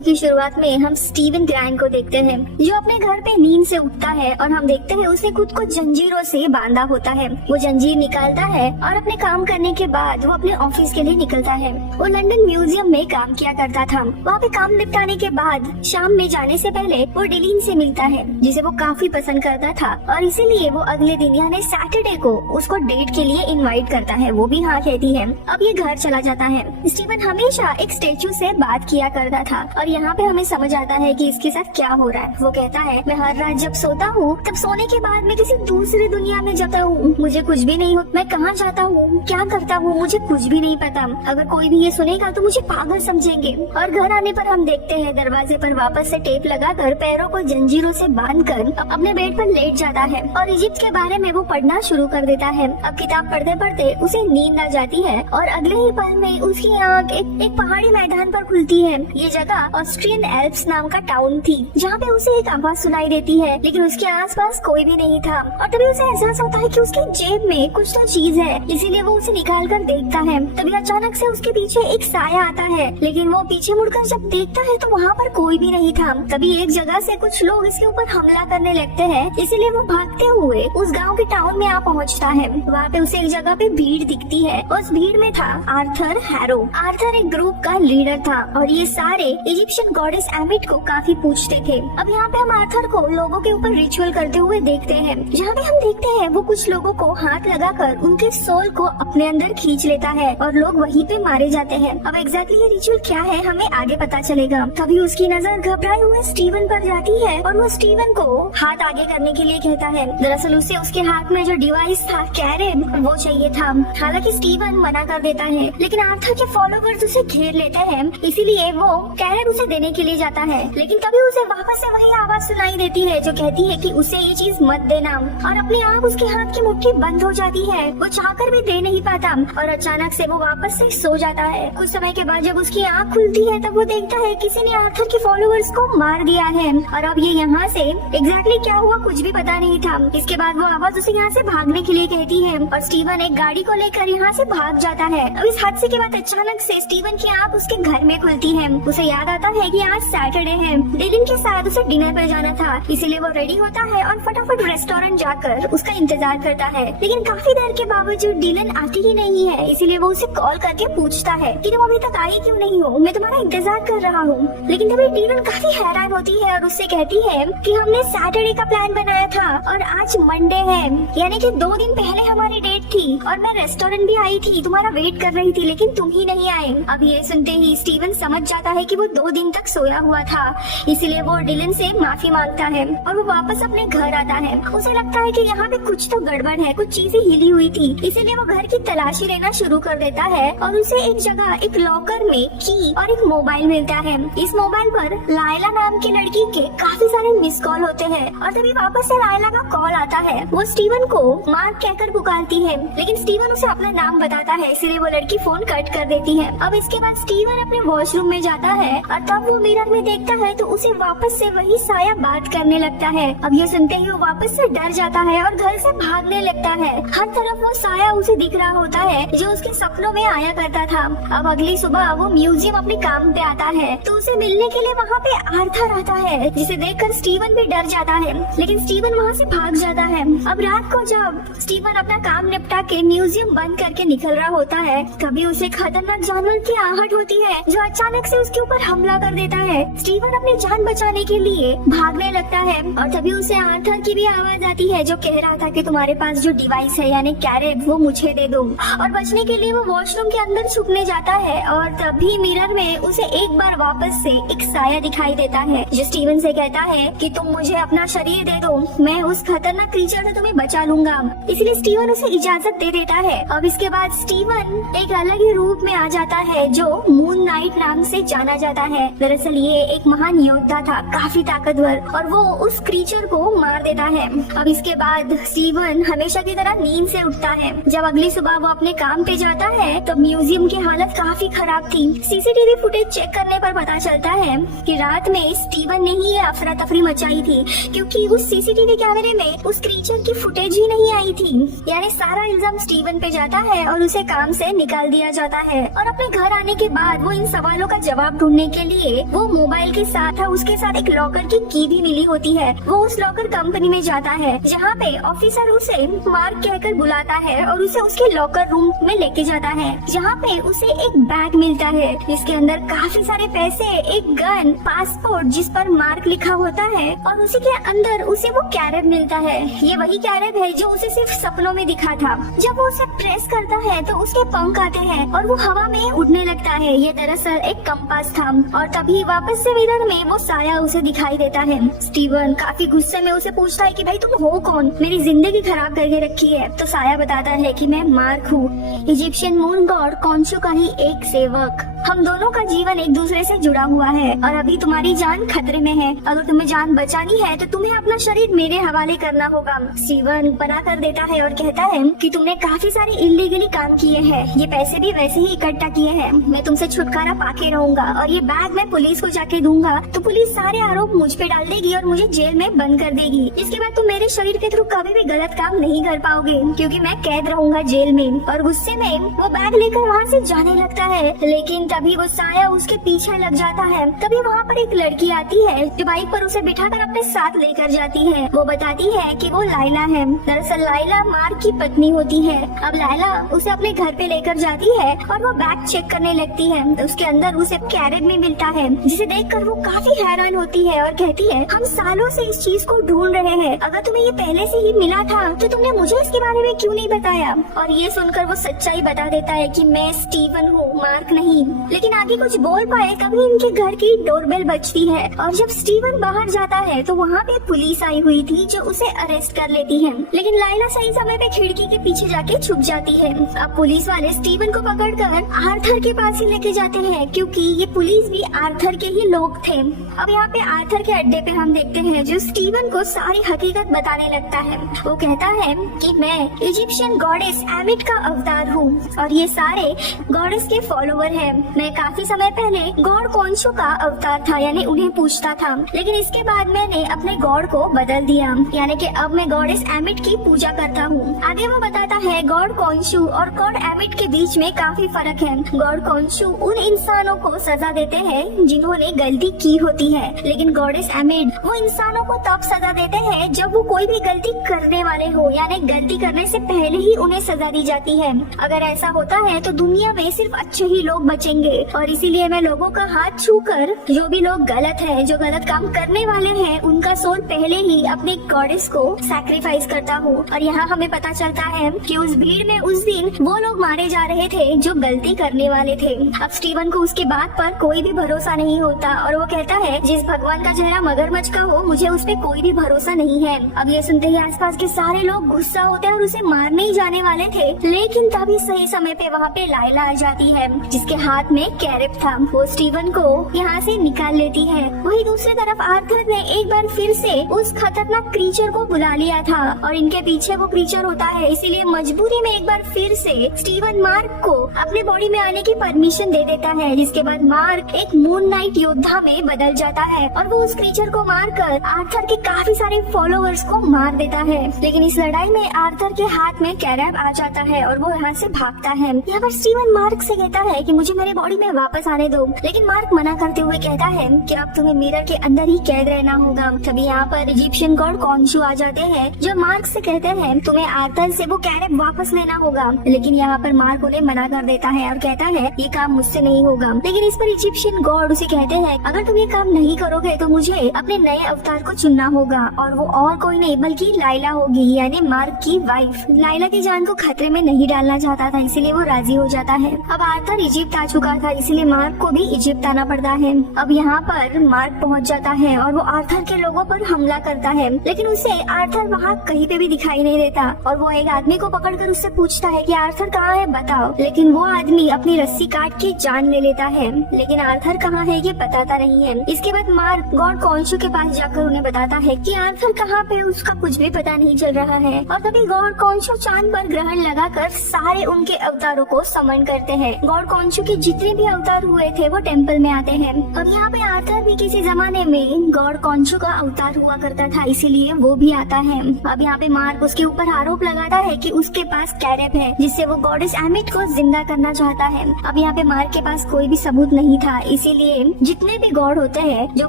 की शुरुआत में हम स्टीवन ग्रैंट को देखते हैं जो अपने घर पे नींद से उठता है और हम देखते हैं उसे खुद को जंजीरों से बांधा होता है। वो जंजीर निकालता है और अपने काम करने के बाद वो अपने ऑफिस के लिए निकलता है। वो लंदन म्यूजियम में काम किया करता था। वहाँ पे काम निपटाने के बाद शाम में जाने से पहले वो डिलीन से मिलता है जिसे वो काफी पसंद करता था और इसीलिए वो अगले दिन यानी सैटरडे को उसको डेट के लिए इनवाइट करता है। वो भी हाँ कहती है। अब ये घर चला जाता है। स्टीवन हमेशा एक स्टेचू से बात किया करता था और यहाँ पे हमें समझ आता है कि इसके साथ क्या हो रहा है। वो कहता है मैं हर रात जब सोता हूँ तब सोने के बाद मैं किसी दूसरी दुनिया में जाता हूँ। मुझे कुछ भी नहीं होता, मैं कहाँ जाता हूँ, क्या करता हूँ, मुझे कुछ भी नहीं पता। अगर कोई भी ये सुनेगा तो मुझे पागल समझेंगे। और घर आने पर हम देखते हैं दरवाजे पर वापस से टेप लगाकर पैरों को जंजीरों से बांधकर अपने बेड पर लेट जाता है और इजिप्ट के बारे में वो पढ़ना शुरू कर देता है। अब किताब पढ़ते पढ़ते उसे नींद आ जाती है और अगले ही पल में उसकी आँख एक पहाड़ी मैदान पर खुलती है। ये जगह ऑस्ट्रियन एल्प्स नाम का टाउन थी जहाँ पे उसे एक आवाज सुनाई देती है लेकिन उसके आसपास कोई भी नहीं था और तभी उसे एहसास होता है कि उसकी जेब में कुछ तो चीज है, इसीलिए वो उसे निकाल कर देखता है। तभी अचानक से उसके पीछे एक साया आता है लेकिन वो पीछे मुड़कर जब देखता है तो वहाँ पर कोई भी नहीं था। तभी एक जगह से कुछ लोग इसके ऊपर हमला करने लगते हैं, इसीलिए वो भागते हुए उस गाँव के टाउन में आ पहुँचता है। वहाँ पे उसे एक जगह पे भीड़ दिखती है। उस भीड़ में था आर्थर हैरो। आर्थर एक ग्रुप का लीडर था और ये सारे इजिप्शियन गॉडेस एमिट को काफी पूछते थे। अब यहाँ पे हम आर्थर को लोगों के ऊपर रिचुअल करते हुए देखते हैं जहाँ पे हम देखते हैं वो कुछ लोगों को हाथ लगाकर उनके सोल को अपने अंदर खींच लेता है और लोग वहीं पे मारे जाते हैं। अब एग्जैक्टली ये रिचुअल क्या है हमें आगे पता चलेगा। तभी उसकी नजर घबराए हुए स्टीवन पर जाती है और वो स्टीवन को हाथ आगे करने के लिए कहता है। दरअसल उसे उसके हाथ में जो डिवाइस था कैरेब वो चाहिए था। हालांकि स्टीवन मना कर देता है लेकिन आर्थर के फॉलोवर्स उसे घेर लेते हैं, इसीलिए वो कैरेब उसे देने के लिए जाता है। लेकिन तभी उसे वापस से वही आवाज सुनाई देती है जो कहती है कि उसे ये चीज मत देना और अपने आप उसके हाथ की मुट्ठी बंद हो जाती है। वो चाहकर भी दे नहीं पाता और अचानक से वो वापस से सो जाता है। कुछ समय के बाद जब उसकी आँख खुलती है तब वो देखता है किसी ने आर्थर के फॉलोअर्स को मार दिया है और अब ये यहाँ से एग्जैक्टली क्या हुआ कुछ भी पता नहीं था। इसके बाद वो आवाज उसे यहाँ से भागने के लिए कहती है और स्टीवन एक गाड़ी को लेकर यहाँ से भाग जाता है। अब इस हादसे के बाद अचानक से स्टीवन की आँख उसके घर में खुलती है। उसे याद आता है कि आज सैटरडे है, डिलन के साथ उसे डिनर पर जाना था, इसीलिए वो रेडी होता है और फटाफट रेस्टोरेंट जाकर उसका इंतजार करता है। लेकिन काफी देर के बावजूद डिलन आती ही नहीं है, इसीलिए वो उसे कॉल करके पूछता है कि तुम अभी तक आई क्यों नहीं हो, मैं तुम्हारा इंतजार कर रहा हूँ। लेकिन तभी डिलन काफी हैरान होती है और उससे कहती है कि हमने सैटरडे का प्लान बनाया था और आज मंडे है, यानी कि 2 दिन पहले हमारी डेट थी और मैं रेस्टोरेंट भी आई थी, तुम्हारा वेट कर रही थी लेकिन तुम ही नहीं आए। अब ये सुनते ही स्टीवन समझ जाता है कि वो 2 दिन तक सोया हुआ था, इसीलिए वो डिलन से माफी मांगता है और वो वापस अपने घर आता है। उसे लगता है कि यहाँ पे कुछ तो गड़बड़ है, कुछ चीजें हिली हुई थी, इसीलिए वो घर की तलाशी लेना शुरू कर देता है और उसे एक जगह एक लॉकर में की और एक मोबाइल मिलता है। इस मोबाइल पर लायला नाम की लड़की के काफी सारे मिस कॉल होते हैं और तभी वापस से लायला का कॉल आता है। वो स्टीवन को मार्क कहकर पुकारती है लेकिन स्टीवन उसे अपना नाम बताता है, इसीलिए वो लड़की फोन कट कर देती है। अब इसके बाद स्टीवन अपने वॉशरूम में जाता है और तब वो मिरर में देखता है तो उसे वापस से वही साया बात करने लगता है। अब ये सुनते ही वो वापस से डर जाता है और घर से भागने लगता है। हर तरफ वो साया उसे दिख रहा होता है जो उसके सपनों में आया करता था। अब अगली सुबह वो म्यूजियम अपने काम पे आता है तो उसे मिलने के लिए वहाँ पे आर्थर आता है, जिसे देखकर स्टीवन भी डर जाता है लेकिन स्टीवन वहाँ से भाग जाता है। अब रात को जब स्टीवन अपना काम निपटा के म्यूजियम बंद करके निकल रहा होता है तभी उसे खतरनाक जानवर की आहट होती है जो अचानक से उसके ऊपर हमला कर देता है। स्टीवन अपनी जान बचाने के लिए भागने लगता है और तभी उसे आर्थर की भी आवाज आती है जो कह रहा था कि तुम्हारे पास जो डिवाइस है यानी कैरेब वो मुझे दे दो। और बचने के लिए वो वॉशरूम के अंदर छुपने जाता है और तभी मिरर में उसे एक बार वापस से एक साया दिखाई देता है जो स्टीवन से कहता है कि तुम मुझे अपना शरीर दे दो, मैं उस खतरनाक क्रीचर से तुम्हें बचा लूंगा। इसलिए स्टीवन उसे इजाजत दे देता है। अब इसके बाद स्टीवन एक अलग ही रूप में आ जाता है जो मून नाइट नाम से जाना जाता है। दरअसल ये एक महान योद्धा था, काफी ताकतवर, और वो उस क्रीचर को मार देता है। अब इसके बाद स्टीवन हमेशा की तरह नींद से उठता है। जब अगली सुबह वो अपने काम पे जाता है तो म्यूजियम की हालत काफी खराब थी। सीसीटीवी फुटेज चेक करने पर पता चलता है कि रात में स्टीवन ने ही ये अफरा तफरी मचाई थी क्योंकि उस सीसीटीवी कैमरे में उस क्रीचर की फुटेज ही नहीं आई थी। यानी सारा इल्जाम स्टीवन पे जाता है और उसे काम से निकाल दिया जाता है। और अपने घर आने के बाद वो इन सवालों का जवाब ढूंढने के लिए वो मोबाइल के साथ उसके साथ एक लॉकर की की भी मिली होती है। वो उस लॉकर कंपनी में जाता है जहाँ पे ऑफिसर उसे मार्क कहकर बुलाता है और उसे उसके लॉकर रूम में लेके जाता है, जहाँ पे उसे एक बैग मिलता है जिसके अंदर काफी सारे पैसे, एक गन, पासपोर्ट जिस पर मार्क लिखा होता है और उसी के अंदर उसे वो कैरेब मिलता है। ये वही कैरेब है जो उसे सिर्फ सपनों में दिखा था। जब वो उसे प्रेस करता है तो उसके पंख आते हैं और वो हवा में उड़ने लगता है। ये दरअसल एक कंपास था और तभी वापस से मिरर में वो साया उसे दिखाई देता है। स्टीवन काफी गुस्से में उसे पूछता है कि भाई तुम हो कौन, मेरी जिंदगी खराब करके रखी है। तो साया बताता है कि मैं मार्क हूँ, इजिप्शियन मून गॉड कॉन्शु का ही एक सेवक। हम दोनों का जीवन एक दूसरे से जुड़ा हुआ है और अभी तुम्हारी जान खतरे में है। अगर तुम्हें जान बचानी है तो तुम्हें अपना शरीर मेरे हवाले करना होगा। स्टीवन बना कर देता है और कहता है कि तुमने काफी सारे इलीगली काम किए हैं, ये पैसे भी वैसे ही इकट्ठा किए हैं। मैं तुमसे छुटकारा पाके रहूंगा और ये बैग मैं पुलिस को जाके दूंगा तो पुलिस सारे आरोप मुझ पे डाल देगी और मुझे जेल में बंद कर देगी। इसके बाद तुम मेरे शरीर के थ्रू कभी भी गलत काम नहीं कर पाओगे क्योंकि मैं कैद रहूंगा जेल में। और गुस्से में वो बैग लेकर वहाँ से जाने लगता है, लेकिन तभी वो साया उसके पीछे लग जाता है। तभी वहाँ पर एक लड़की आती है जो बाइक पर उसे बिठाकर अपने साथ लेकर जाती है। वो बताती है कि वो लाइला है। दरअसल लाइला मार्क की पत्नी होती है। अब लाइला उसे अपने घर पे लेकर जाती है और वो बैग चेक करने लगती है। उसके अंदर उसे कैरेब में मिलता है जिसे देखकर वो काफी हैरान होती है और कहती है हम सालों से इस चीज को ढूंढ रहे हैं, अगर तुम्हें ये पहले से ही मिला था तो तुमने मुझे इसके बारे में क्यों नहीं बताया। और ये सुनकर वो सच्चाई बता देता है कि मैं स्टीवन हूँ, मार्क नहीं। लेकिन आगे कुछ बोल पाए तभी इनके घर की डोरबेल बजती है और जब स्टीवन बाहर जाता है तो वहाँ पे पुलिस आई हुई थी जो उसे अरेस्ट कर लेती है। लेकिन लाइला सही समय पे खिड़की के पीछे जाके छुप जाती है। अब पुलिस वाले स्टीवन को पकड़कर आर्थर के पास ही लेके जाते हैं क्योंकि ये पुलिस भी आर्थर के ही लोग थे। अब यहाँ पे आर्थर के अड्डे पे हम देखते हैं जो स्टीवन को सारी हकीकत बताने लगता है। वो कहता है कि मैं इजिप्शियन गॉडेस एमिट का अवतार हूँ और ये सारे गॉडेस के फॉलोवर हैं। मैं काफी समय पहले गॉड कॉन्शु का अवतार था, यानी उन्हें पूछता था, लेकिन इसके बाद मैंने अपने गॉड को बदल दिया, यानी कि अब मैं गॉडेस एमिट की पूजा करता हूँ। आगे वो बताता है गॉड कॉन्शु और गॉड एमिट के बीच में काफी फर्क है। गॉड कॉन्शु उन इंसानों को सजा देते हैं जिन्होंने गलती की होती है, लेकिन गॉडेस एमिट वो इंसानों को तब सजा देते हैं जब वो कोई भी गलती करने वाले हो, यानी गलती करने से पहले ही उन्हें सजा दी जाती है। अगर ऐसा होता है तो दुनिया में सिर्फ अच्छे ही लोग बचेंगे और इसीलिए मैं लोगों का हाथ छूकर जो भी लोग गलत है, जो गलत काम करने वाले हैं, उनका सोल पहले ही अपने गॉडेस को सैक्रिफाइस करता हूँ। और यहाँ हमें पता चलता है कि उस भीड़ में उस दिन वो लोग मारे जा रहे थे जो गलती करने वाले थे। अब स्टीवन को उसकी बात पर कोई भी भरोसा नहीं होता और वो कहता है जिस भगवान का चेहरा मगरमच्छ का हो मुझे उस पे कोई भी भरोसा नहीं है। अब ये सुनते ही आसपास के सारे लोग गुस्सा होते हैं और उसे मारने ही जाने वाले थे, लेकिन तभी सही समय पे वहाँ पे लाइला आ जाती है जिसके हाथ में कैरेब था। वो स्टीवन को यहाँ से निकाल लेती है। वही दूसरी तरफ आर्थर ने एक बार फिर से उस खतरनाक क्रीचर को बुला लिया था और इनके पीछे वो क्रीचर होता है, इसीलिए मजबूरी में एक बार फिर से स्टीवन मार्क को अपने बॉडी में आने की परमिशन दे देता है, जिसके बाद मार्क एक मून नाइट योद्धा में बदल जाता है और वो उस क्रीचर को मारकर आर्थर के काफी सारे फॉलोअर्स को मार देता है। लेकिन इस लड़ाई में आर्थर के हाथ में कैरेब आ जाता है और वो यहाँ से भागता है। यहाँ पर स्टीवन मार्क से कहता है कि मुझे मेरे बॉडी में वापस आने दो, लेकिन मार्क मना करते हुए कहता है कि अब तुम्हें मिरर के अंदर ही कैद रहना होगा। तभी यहाँ पर इजिप्शियन गॉड कॉन्शु आ जाते हैं जो मार्क से कहते हैं तुम्हें आर्थर से वो कैरेब वापस लेना होगा, लेकिन यहाँ पर मार्क उन्हें मना कर देता है और कहता है ये काम मुझसे नहीं होगा। लेकिन इस पर इजिप्शियन गॉड उसे कहते हैं अगर तुम ये काम नहीं करोगे तो मुझे अपने नए अवतार को चुनना होगा और वो और कोई नहीं बल्कि लाइला होगी, यानी मार्क की वाइफ। लाइला की जान को खतरे में नहीं डालना चाहता था, इसीलिए वो राजी हो जाता है। अब आर्थर इजिप्ट आ चुका था, इसीलिए मार्क को भी इजिप्ट आना पड़ता है। अब यहाँ पर मार्क पहुँच जाता है और वो आर्थर के लोगों पर हमला करता है, लेकिन उसे आर्थर वहाँ कहीं पे भी दिखाई नहीं देता और वो एक आदमी को पकड़कर उससे पूछता है कि आर्थर कहाँ है बताओ, लेकिन वो आदमी अपनी रस्सी काट के जान ले लेता है, लेकिन आर्थर कहाँ है ये बताता नहीं है। इसके बाद मार्क गॉड कॉन्शु के पास जाकर उन्हें बताता है कि आर्थर कहाँ पे उसका कुछ भी पता नहीं चल रहा है और तभी गॉड कॉन्शु चांद पर ग्रहण लगाकर सारे उनके अवतारों को समन करते हैं। गॉड कॉन्शु के जितने भी अवतार हुए थे वो टेम्पल में आते हैं। अब यहाँ पे आर्थर भी किसी जमाने में गॉड कॉन्शु का अवतार हुआ करता था, इसीलिए वो भी आता है। अब यहाँ पे मार्क उसके ऊपर आरोप लगाता है कि उसके पास कैरेब है जिससे वो गॉडेस एमिट को जिंदा करना चाहता है। अब यहाँ पे मार्क के पास कोई भी सबूत नहीं था, इसीलिए जितने भी गॉड होते हैं जो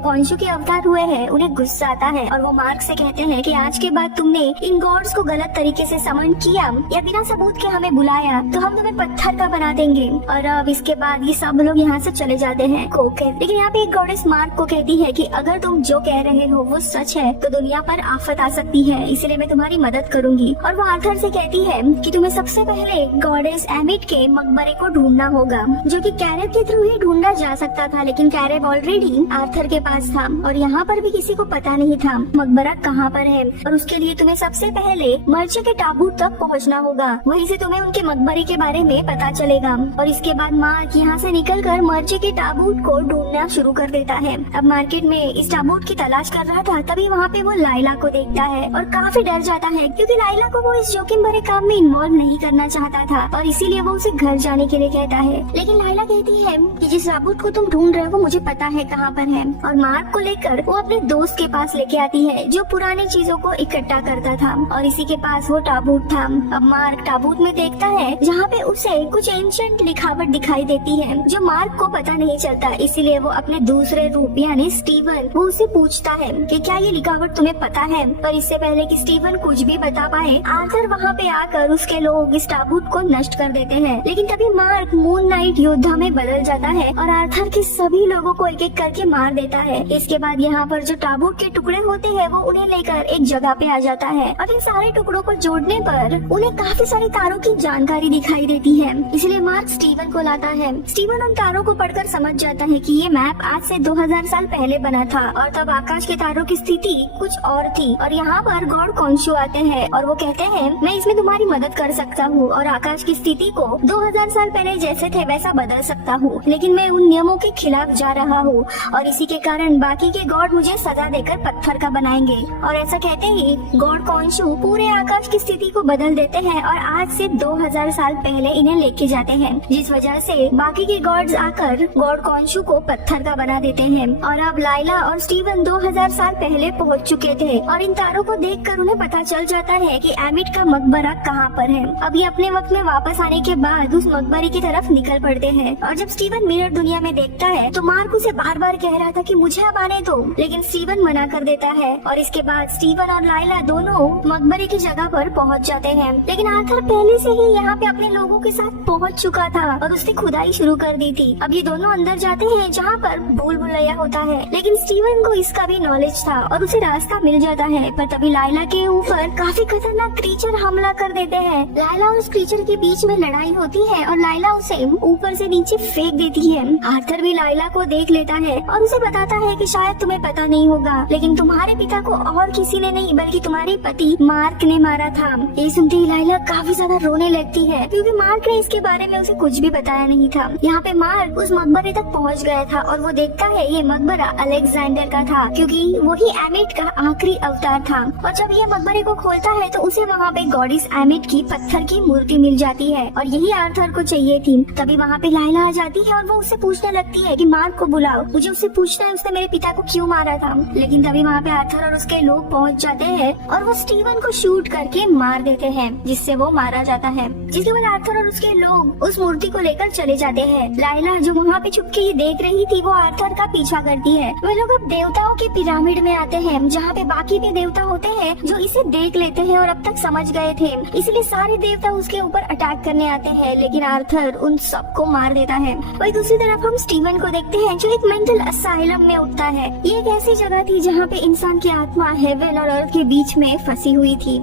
कॉन्शु के अवतार हुए हैं उन्हें गुस्सा आता है और वो मार्क से कहते हैं कि आज के बाद तुमने इन गॉड्स को गलत तरीके से समन किया या बिना सबूत के हमें बुलाया तो हम तुम्हें पत्थर का बना देंगे। और अब इसके बाद ये सब लोग यहाँ से चले जाते हैं। लेकिन यहाँ पे एक गॉडेस मार्क को कहती है कि अगर तुम जो कह रहे हो वो सच है तो दुनिया पर आफत आ सकती है, इसलिए मैं तुम्हारी मदद करूंगी। और वो आर्थर से कहती है कि तुम्हें सबसे पहले गॉडेस एमिट के मकबरे को ढूंढना होगा, जो कि कैरेब के थ्रू ही ढूंढा जा सकता था, लेकिन कैरेब ऑलरेडी आर्थर के पास था और यहाँ पर भी किसी को पता नहीं था मकबरा कहाँ पर है। और उसके लिए तुम्हें सबसे पहले मर्चे के टाबूत तक पहुँचना होगा, वहीं से तुम्हें उनके मकबरे के बारे में पता चलेगा। और इसके बाद मार्क यहाँ से निकलकर मर्चे के टाबूत को ढूंढना शुरू कर देता है। अब मार्केट में इस टाबूत की तलाश कर रहा था, तभी वहाँ पे वो लाइला को देखता है और काफी डर जाता है क्योंकि लाइला को वो इस जोखिम भरे काम में इन्वॉल्व नहीं करना चाहता था और इसीलिए वो उसे घर जाने के लिए कहता है। लेकिन लाइला कहती है कि जिस टाबूत को तुम ढूंढ रहे हो वो मुझे पता है कहाँ पर है। और मार्क को लेकर वो अपने दोस्त के पास लेके आती है जो पुरानी चीजों को इकट्ठा करता था और इसी के पास वो टाबूत था। अब मार्क टाबूत में देखता है जहाँ पे उसे कुछ एंशिएंट लिखावट दिखाई देती है जो मार्क को पता नहीं चलता, इसीलिए वो अपने दूसरे रूप यानी स्टीवन वो उसे पूछता है कि क्या ये लिखावट तुम्हें पता है। पर इससे पहले कि स्टीवन कुछ भी बता पाए आर्थर वहाँ पे आकर उसके लोग इस टाबूत को नष्ट कर देते हैं। लेकिन तभी मार्क मून नाइट योद्धा में बदल जाता है और आर्थर के सभी लोगों को एक एक करके मार देता है। इसके बाद यहाँ पर जो टाबूत के टुकड़े होते हैं वो उन्हें लेकर एक जगह पे आ जाता है और इन सारे टुकड़ों को जोड़ने पर उन्हें काफी सारी तारों की जानकारी दिखाई देती है, इसलिए मार्क स्टीवन को लाता है। स्टीवन उन तारों को पढ़कर समझ जाता है कि ये मैप आज से 2000 साल पहले बना था और तब आकाश के तारों की स्थिति कुछ और थी। और यहाँ पर गॉड कॉन्शु आते हैं और वो कहते हैं मैं इसमें तुम्हारी मदद कर सकता हूँ और आकाश की स्थिति को 2000 साल पहले जैसे थे वैसा बदल सकता हूँ, लेकिन मैं उन नियमों के खिलाफ जा रहा हूँ और इसी के कारण बाकी के गॉड मुझे सजा देकर पत्थर का बनाएंगे। और ऐसा कहते ही गॉड कॉन्शु पूरे आकाश की स्थिति को बदल देते हैं और आज से 2000 साल पहले इन्हें लेके जाते हैं, जिस वजह से बाकी के गॉड्स आकर गॉड कॉन्शु को पत्थर का बना देते हैं। और अब लाइला और स्टीवन 2000 साल पहले पहुंच चुके थे और इन तारों को देखकर उन्हें पता चल जाता है कि एमिट का मकबरा कहाँ पर है। अब ये अपने वक्त में वापस आने के बाद उस मकबरे की तरफ निकल पड़ते हैं और जब स्टीवन मिरर दुनिया में देखता है तो मार्क उसे बार बार कह रहा था कि मुझे अब आने दो, लेकिन स्टीवन मना कर देता है। और इसके बाद स्टीवन और लाइला दोनों मकबरे की जगह पर पहुंच जाते हैं, लेकिन आर्थर पहले से ही यहाँ पे अपने लोगों के साथ पहुंच चुका था और उसने खुदाई शुरू कर दी थी। अब ये दोनों अंदर जाते हैं जहाँ पर भूल भुलैया होता है, लेकिन स्टीवन को इसका भी नॉलेज था और उसे रास्ता मिल जाता है। पर तभी लाइला के ऊपर काफी खतरनाक क्रीचर हमला कर देते हैं। लाइला और उस क्रीचर के बीच में लड़ाई होती है और लाइला उसे ऊपर से नीचे फेंक देती है। आर्थर भी लाइला को देख लेता है और उसे बताता है कि शायद तुम्हें पता नहीं होगा, लेकिन तुम्हारे पिता को और किसी ने नहीं बल्कि तुम्हारे पति मार्क ने मारा था। ये सुनते ही लाइला काफी ज्यादा रोने लगती है क्योंकि मार्क ने इसके बारे में उसे कुछ भी बताया नहीं था। यहाँ पे मार्क उस मकबरे तक पहुँच गया था और वो देखता है ये मकबरा अलेक्जेंडर का था क्योंकि वही एमिट का आखिरी अवतार था। और जब ये मकबरे को खोलता है तो उसे वहाँ पे गॉडेस एमिट की पत्थर की मूर्ति मिल जाती है और यही आर्थर को चाहिए थी। तभी वहाँ पे लाइला आ जाती है और वो उससे पूछने लगती है कि मार्क को बुलाओ, मुझे उससे पूछना है उसने मेरे पिता को क्यों मारा था। लेकिन तभी वहाँ पे आर्थर और उसके लोग पहुँच जाते हैं और वो स्टीवन को शूट करके मार देते हैं, जिससे वो मारा जाता है। जिसके बाद आर्थर और उसके लोग उस मूर्ति को लेकर चले जाते हैं। लाइला जो वहाँ पे छुप के ये देख रही थी वो आर्थर का पीछा करती है। वे लोग अब देवताओं के पिरामिड में आते हैं जहाँ पे बाकी भी देवता होते हैं जो इसे देख लेते हैं और अब तक समझ गए थे, इसलिए सारे देवता उसके ऊपर अटैक करने आते हैं, लेकिन आर्थर उन सबको मार देता है। वही दूसरी तरफ हम स्टीवन को देखते हैं जो एक मेंटल असाइलम में उठता है। ये एक ऐसी जगह थी जहाँ पे इंसान की आत्मा हेवन और अर्थ के बीच में फंसी हुई थी।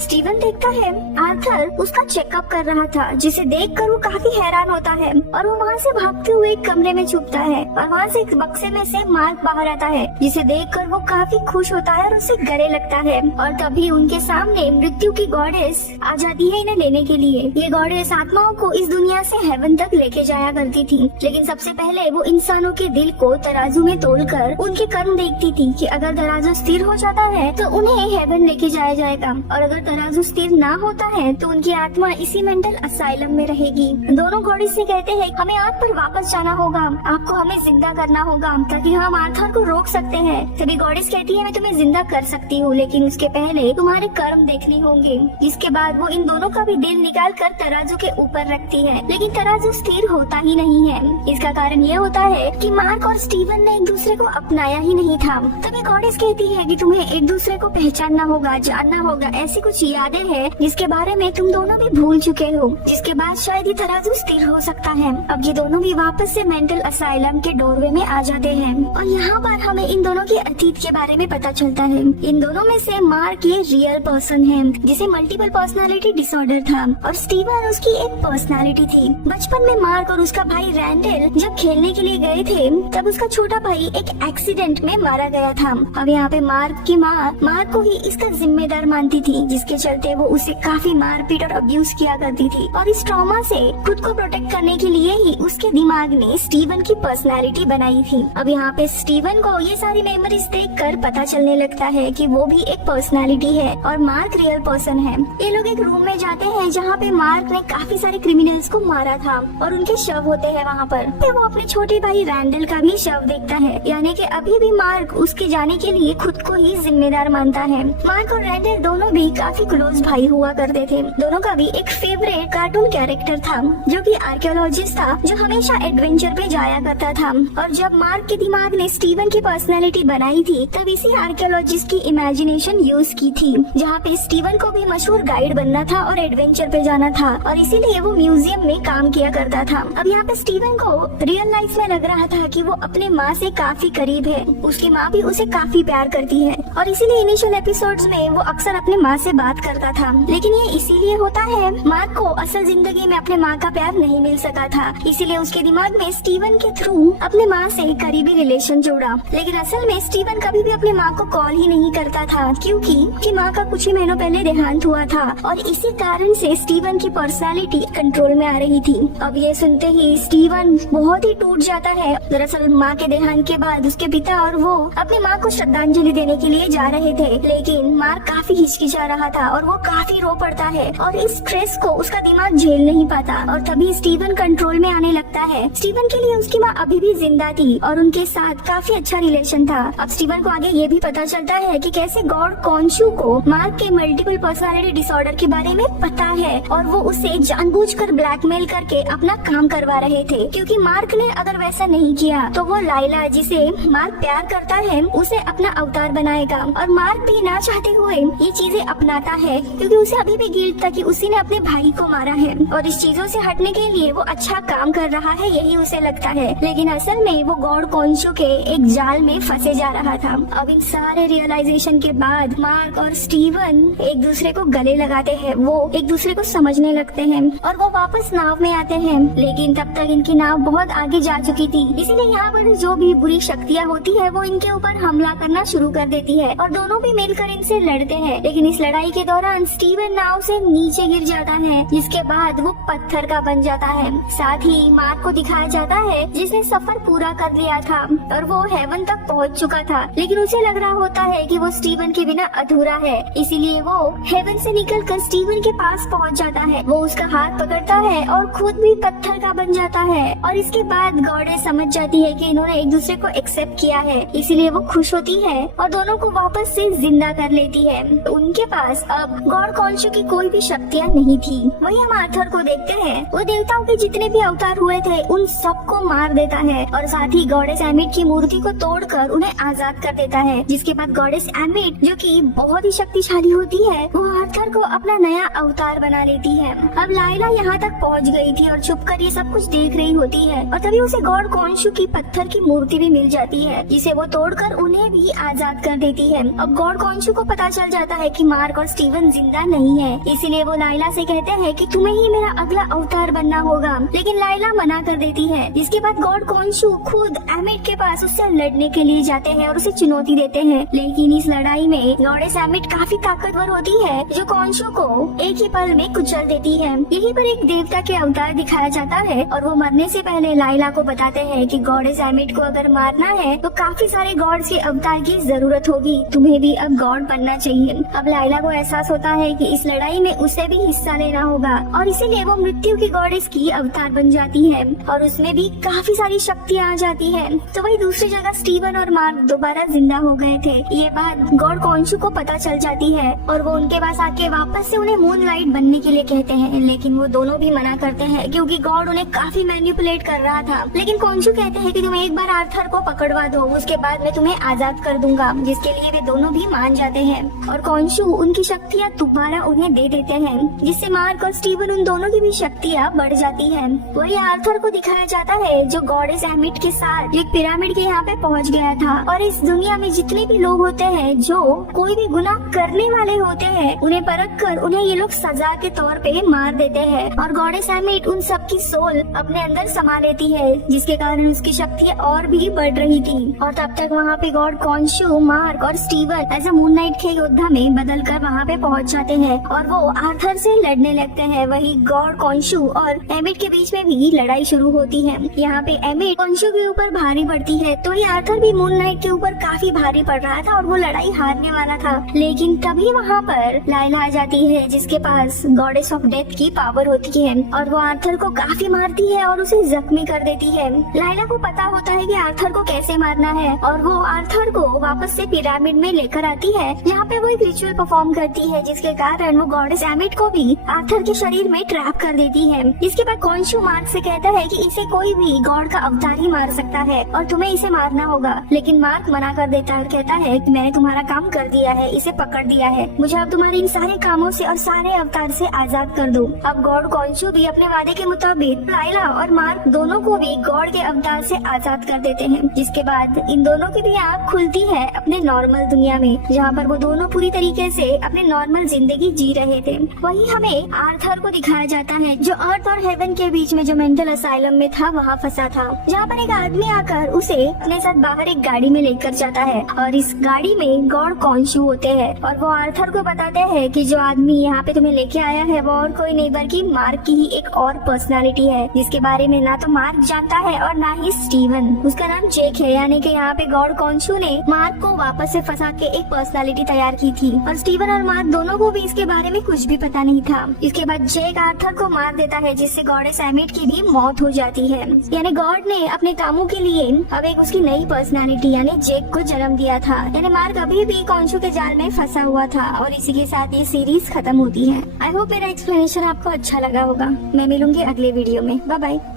स्टीवन देखता है आर्थर उसका चेकअप कर रहा था, जिसे देखकर वो काफी हैरान होता है और वो वहाँ से भागते हुए एक कमरे में छुपता है और वहाँ से एक बक्से में से मार्क बाहर आता है, जिसे देखकर वो काफी खुश होता है और उसे गले लगता है। और तभी उनके सामने मृत्यु की गॉडेस आ जाती है इन्हें लेने के लिए। ये गॉडेस आत्माओं को इस दुनिया से हेवन तक लेके जाया करती थी, लेकिन सबसे पहले वो इंसानों के दिल को तराजू में तोलकर उनके कर्म देखती थी कि अगर तराजू स्थिर हो जाता है तो उन्हें हेवन लेके जाया जाएगा और अगर तराजू स्थिर ना होता है तो उनकी आत्मा इसी मेंटल असाइलम में रहेगी। दोनों गॉडेस से कहते हैं हमें अर्थ पर वापस जाना होगा, आपको हमें जिंदा करना होगा ताकि हम आर्थर को रोक सकते हैं। तभी गॉडेस कहती है मैं तुम्हें जिंदा कर सकती हूँ, लेकिन उसके पहले तुम्हारे कर्म देखने होंगे। इसके बाद वो इन दोनों का भी दिल निकाल कर तराजू के ऊपर रखती है, लेकिन तराजू स्थिर होता ही नहीं है। इसका कारण ये होता है कि मार्क और स्टीवन ने एक दूसरे को अपनाया ही नहीं था। तभी गॉडेस कहती है कि तुम्हें एक दूसरे को पहचानना होगा, जानना होगा, ऐसी कुछ यादें हैं जिसके बारे में तुम दोनों भी भूल चुके हो, जिसके बाद शायद ये तराजू स्थिर हो सकता है। अब ये दोनों भी वापस से मेंटल असाइलम के डोरवे में आ जाते हैं और यहाँ पर हमें इन दोनों के अतीत के बारे में पता चलता है। इन दोनों में से मार्क ये रियल पर्सन है जिसे मल्टीपल पर्सनालिटी डिसऑर्डर था और स्टीवन उसकी एक पर्सनालिटी थी। बचपन में मार्क और उसका भाई रैंडल जब खेलने के लिए गए थे तब उसका छोटा भाई एक एक्सीडेंट में मारा गया था। अब यहाँ पे मार्क की माँ मार्क को ही इसका जिम्मेदार मानती थी, जिसके चलते वो उसे काफी मारपीट और अब्यूज किया करती थी और इस ट्रॉमा से खुद को प्रोटेक्ट करने के लिए ही उसके दिमाग ने स्टीवन की पर्सनालिटी बनाई थी। अब यहाँ पे स्टीवन को ये सारी मेमोरीज देखकर पता चलने लगता है कि वो भी एक पर्सनालिटी है और मार्क रियल पर्सन है। ये लोग एक रूम में जाते हैं जहाँ पे मार्क ने काफी सारे क्रिमिनल्स को मारा था और उनके शव होते हैं वहाँ पर। फिर वो अपने छोटे भाई रैंडल का भी शव देखता है, यानी कि अभी भी मार्क उसके जाने के लिए खुद को ही जिम्मेदार मानता है। मार्क और रैंडल दोनों भी काफी क्लोज भाई हुआ करते थे। दोनों का भी एक फेवरेट कार्टून कैरेक्टर था जो कि आर्कियोलॉजिस्ट था जो हमेशा एडवेंचर पे जाया करता था। और जब मार्क के दिमाग ने स्टीवन की पर्सनैलिटी बनाई थी तब इसी आर्कियोलॉजिस्ट की इमेजिनेशन यूज की थी, जहाँ पे स्टीवन को भी मशहूर गाइड बनना था और एडवेंचर पे जाना था और इसीलिए वो म्यूजियम में काम किया करता था। अब यहाँ पे स्टीवन को रियल लाइफ में लग रहा था कि वो अपने माँ से काफी करीब है, उसकी माँ भी उसे काफी प्यार करती है और इसीलिए इनिशियल एपिसोड्स में वो अक्सर अपने माँ से बात करता था। लेकिन ये इसीलिए होता है मार्क को असल जिंदगी में अपने माँ का प्यार नहीं मिल सका था, इसीलिए उसके दिमाग में स्टीवन के थ्रू अपने माँ से करीबी रिलेशन जोड़ा। लेकिन असल में स्टीवन कभी भी अपने माँ को कॉल ही नहीं करता था क्योंकि माँ का कुछ ही महीनों पहले देहांत हुआ था और इसी कारण से स्टीवन की पर्सनालिटी कंट्रोल में आ रही थी। अब ये सुनते ही स्टीवन बहुत ही टूट जाता है। दरअसल माँ के देहांत के बाद उसके पिता और वो अपनी माँ को श्रद्धांजलि देने के लिए जा रहे थे, लेकिन मार्क काफी हिचकिचा रहा था और वो काफी रो पड़ता है और इस स्ट्रेस को उसका दिमाग झेल नहीं पाता और तभी स्टीवन कंट्रोल में आने लगता है। स्टीवन के लिए उसकी माँ अभी भी जिंदा थी और उनके साथ काफी अच्छा रिलेशन था। अब स्टीवन को आगे ये भी पता चलता है कि कैसे गॉड कॉन्शू को मार्क के मल्टीपल पर्सनालिटी डिसऑर्डर के बारे में पता है और वो उसे जानबूझकर ब्लैकमेल करके अपना काम करवा रहे थे, क्योंकि मार्क ने अगर वैसा नहीं किया तो वो लाइला जिसे मार्क प्यार करता है उसे अपना अवतार बनाएगा और मार्क भी ना चाहते हुए ये चीजें अपनाता है क्योंकि उसे अभी भी गिल्ट था कि उसी ने अपने भाई को मारा है और इस चीजों से हटने के लिए वो अच्छा काम कर रहा है यही उसे लगता है, लेकिन असल में वो गॉड कॉन्शू के एक जाल में फंसे जा रहा था। अब इन सारे रियलाइजेशन के बाद मार्क और स्टीवन एक दूसरे को गले लगाते हैं, वो एक दूसरे को समझने लगते हैं और वो वापस नाव में आते हैं, लेकिन तब तक इनकी नाव बहुत आगे जा चुकी थी, इसीलिए यहाँ पर जो भी बुरी शक्तियाँ होती है वो इनके ऊपर हमला करना शुरू कर देती है और दोनों भी मिलकर इनसे लड़ते हैं। लेकिन इस लड़ाई के दौरान स्टीवन नाव से नीचे गिर जाता है, जिसके बाद वो पत्थर का बन जाता है। साथ ही मार्क को दिखाया जाता है जिसने सफर पूरा कर लिया था और वो हेवन तक पहुँच चुका था, लेकिन उसे लग रहा होता है कि वो स्टीवन के बिना अधूरा है, इसीलिए वो हेवन से निकलकर स्टीवन के पास पहुँच जाता है। वो उसका हाथ पकड़ता है और खुद भी पत्थर का बन जाता है और इसके बाद गॉडेस समझ जाती है कि इन्होंने एक दूसरे को एक्सेप्ट किया है, इसीलिए वो खुश होती है और दोनों को वापस से जिंदा कर लेती है। उनके पास अब गॉड कॉन्शू की कोई भी शक्तियाँ नहीं थी। वही हम आर्थर को देखते हैं, वो देवताओं के जितने भी अवतार हुए थे उन सबको मार देता है और साथ ही गॉडेस एमिट की मूर्ति को तोड़कर उन्हें आजाद कर देता है, जिसके बाद गॉडेस एमिट जो कि बहुत ही शक्तिशाली होती है वो आर्थर को अपना नया अवतार बना लेती है। अब लाइला यहाँ तक पहुँच गई थी और छुपकर ये सब कुछ देख रही होती है और तभी उसे गॉड कॉन्शू की पत्थर की मूर्ति भी मिल जाती है, जिसे वो तोड़कर उन्हें भी आजाद कर देती है। अब गॉड कॉन्शू को पता चल जाता है कि मार्क और स्टीवन जिंदा नहीं है, इसीलिए वो लाइला से कहते हैं कि तुम्हें ही मेरा अगला अवतार बनना होगा, लेकिन लाइला मना कर देती है। इसके बाद गॉड कॉन्शू खुद एमिट के पास उससे लड़ने के लिए जाते हैं और उसे चुनौती देते हैं, लेकिन इस लड़ाई में गॉडेस एमिट काफी ताकतवर होती है जो कॉन्शू को एक ही पल में कुचल देती है। यहीं पर एक देवता के अवतार दिखाया जाता है और वो मरने से पहले लाइला को बताते हैं कि गॉडेस एमिट को अगर मारना है तो काफी सारे गॉड्स के अवतार की जरूरत होगी, तुम्हें भी अब गॉड बनना चाहिए। अब लाइला को एहसास होता है कि इस लड़ाई में उसे भी हिस्सा लेना होगा और इसीलिए वो मृत्यु की गॉडेस की अवतार बन जाती है और उसमें भी काफी सारी शक्तियाँ आ जाती है। तो वही दूसरी जगह स्टीवन और मार्क दोबारा जिंदा हो गए थे। ये बात गॉड कॉन्शु को पता चल जाती है और वो उनके पास आके वापस से उन्हें मूनलाइट बनने के लिए कहते हैं, लेकिन वो दोनों भी मना करते हैं क्योंकि गॉड उन्हें काफी मैनिपुलेट कर रहा था। लेकिन कॉन्शु कहते हैं कि तुम एक बार आर्थर को पकड़वा दो, उसके बाद मैं तुम्हें आजाद कर दूंगा, जिसके लिए वे दोनों भी मान जाते हैं और कॉन्शु उनकी शक्तियाँ दोबारा उन्हें दे देते हैं, जिससे मार्क और स्टीवन उन दोनों की भी शक्तियाँ बढ़ जाती है। वही आर्थर को दिखाया जाता है जो गॉडेस एमिट के साथ एक पिरामिड के यहाँ पे पहुँच गया था और इस दुनिया में जितने भी लोग होते हैं जो कोई भी गुनाह करने वाले होते हैं, उन्हें परख कर उन्हें ये लोग सजा के तौर पे मार देते हैं और गॉडेस एमिट उन सब की सोल अपने अंदर समा लेती है, जिसके कारण उसकी शक्तियाँ और भी बढ़ रही थी। और तब तक वहाँ पे गॉड कॉन्शु, मार्क और स्टीवन एज अ मूनलाइट के योद्धा में बदल कर वहाँ पे पहुँच जाते हैं और वो आर्थर से लड़ने लगते हैं। वही गॉड कॉन्शु और एमिट के बीच में भी लड़ाई शुरू होती है। यहाँ पे एमिट कॉन्शु के ऊपर भारी पड़ती है तो ये आर्थर भी मूनलाइट के ऊपर काफी भारी पड़ रहा था और वो लड़ाई हारने वाला था। लेकिन तभी वहाँ पर लाइला आ जाती है जिसके पास गॉडेस ऑफ डेथ की पावर होती है और वो आर्थर को काफी मारती है और उसे जख्मी कर देती है। लाइला को पता होता है कि आर्थर को कैसे मारना है और वो आर्थर को वापस से पिरामिड में लेकर आती है, जहाँ पे वो एक रिचुअल परफॉर्म करती है, जिसके कारण वो गॉडेस एमिट को भी आर्थर के शरीर में ट्रैप कर देती है। इसके बाद कॉन्शु मार्क से कहता है कि इसे कोई भी गॉड का अवतार ही मार सकता है और तुम्हें इसे मारना होगा, लेकिन मार्क मना कर देता है, कहता है कि मैंने तुम्हारा काम कर दिया है, इसे पकड़ दिया है, मुझे अब तुम्हारे इन सारे कामों से और सारे अवतार से आजाद कर दो। अब गॉड कॉन्शु भी अपने वादे के मुताबिक लाइला और मार्क दोनों को भी गॉड के अवतार से आजाद कर देते हैं, जिसके बाद इन दोनों की भी आँख खुलती है अपने नॉर्मल दुनिया में, जहाँ पर वो दोनों पूरी तरीके से अपने नॉर्मल जिंदगी जी रहे थे। वही हमें आर्थर को दिखाया जाता है जो अर्थ और हेवन के बीच में जो मेंटल असाइलम में था वहाँ फंसा था, जहाँ पर एक आदमी आकर उसे अपने साथ बाहर एक गाड़ी में लेकर जाता है और इस गाड़ी में गॉड कॉन्शु होते हैं और वो आर्थर को बताते हैं कि जो आदमी यहाँ पे तुम्हें लेके आया है वो और कोई नहीं बल्कि मार्क की ही एक और पर्सनालिटी है, जिसके बारे में ना तो मार्क जानता है और ना ही स्टीवन। उसका नाम जेक है, यानी कि यहाँ पे गॉड कॉन्शु ने मार्क को वापस से फंसा के एक पर्सनालिटी तैयार की थी और स्टीवन और मार्क दोनों को भी इसके बारे में कुछ भी पता नहीं था। इसके बाद जेक आर्थर को मार देता है, जिससे गॉडेस एमिट की भी मौत हो जाती है। यानी गॉड ने अपने कामों के लिए अब एक उसकी नई पर्सनालिटी यानी जेक को जन्म दिया था। यानी मार्क अभी भी कॉन्शु के जाल में फंसा हुआ था और इसी के साथ ये सीरीज खत्म होती है। आई होप मेरा एक्सप्लेनेशन आपको अच्छा लगा होगा। मैं मिलूंगी अगले वीडियो में। Bye bye.